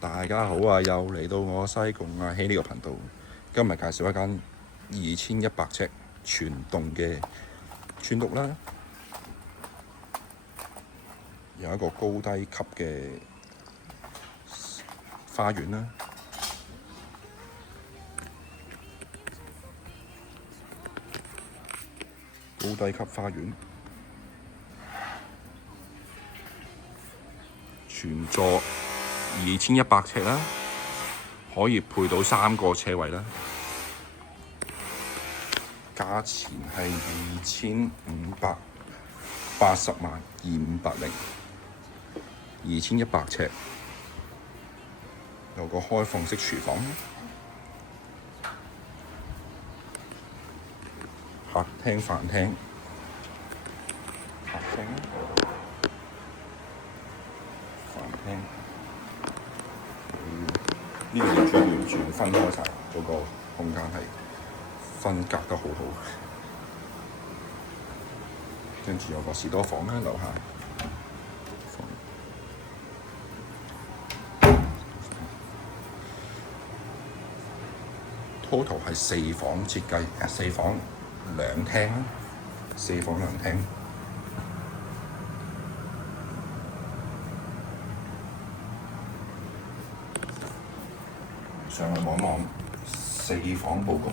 大家好啊！又嚟到我西貢阿希呢個頻道，今日介紹一間2100尺全棟嘅村屋啦，有一個高低級嘅花園啦，高低級花園，全座2100尺啦，可以配到3個車位啦，價錢係25,580,2500，2100尺，有個開放式廚房，客廳、飯廳，客廳、飯廳。呢個業主完全分開晒，嗰個空間係分隔得好好。跟住有個士多房啦，樓下。total 係4房設計，4房2廳啦，4房2廳。上去望一望4房佈局，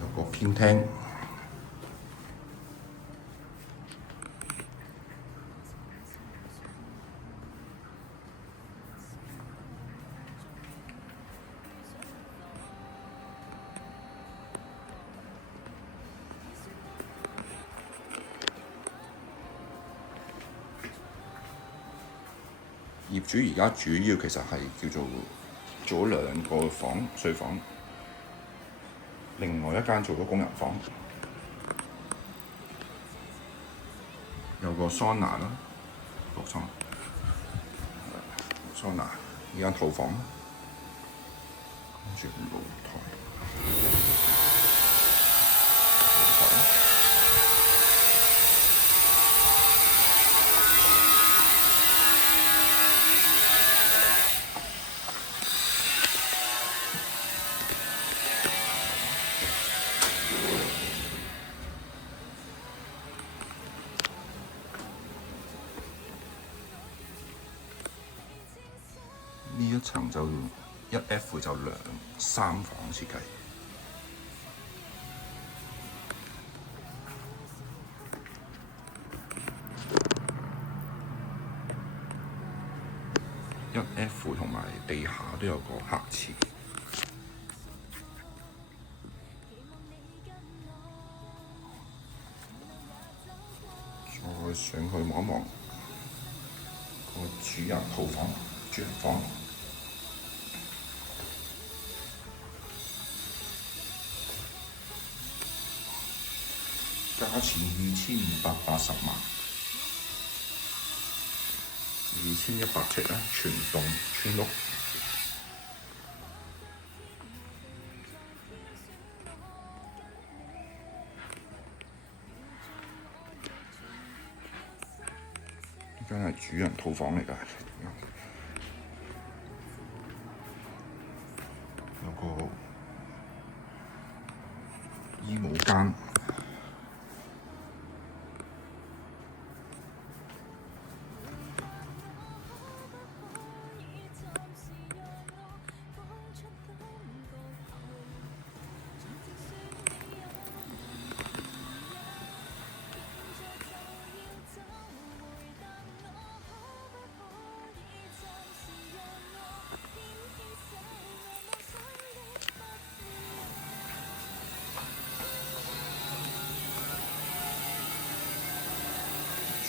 有個偏廳，業主而家主要其實係叫做做咗2個睡房，另外一間做咗工人房，有個桑拿啦，桑拿，呢間套房，跟住露台。呢一層就1F 就3房設計，1F 同埋地下都有個客廁。再上去望一望個主人套房、主人房。價錢2580萬，2100尺啦，全棟村屋。呢間係主人套房嚟㗎，有個衣帽間。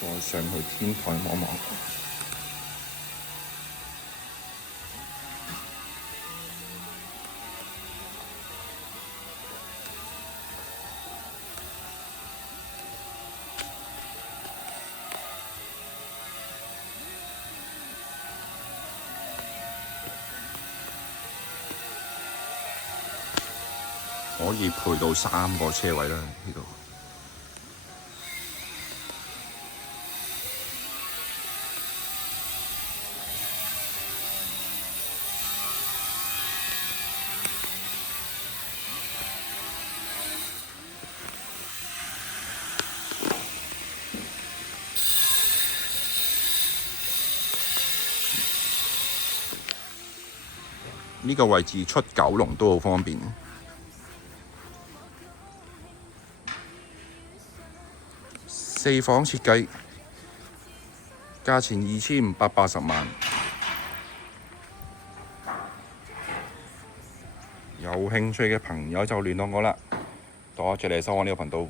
再上去天台望一望，可以配到3個車位啦，呢度。呢個位置出九龍都好方便。4房設計，價錢2580萬。有興趣嘅朋友就聯絡我啦。多謝你收看呢個頻道。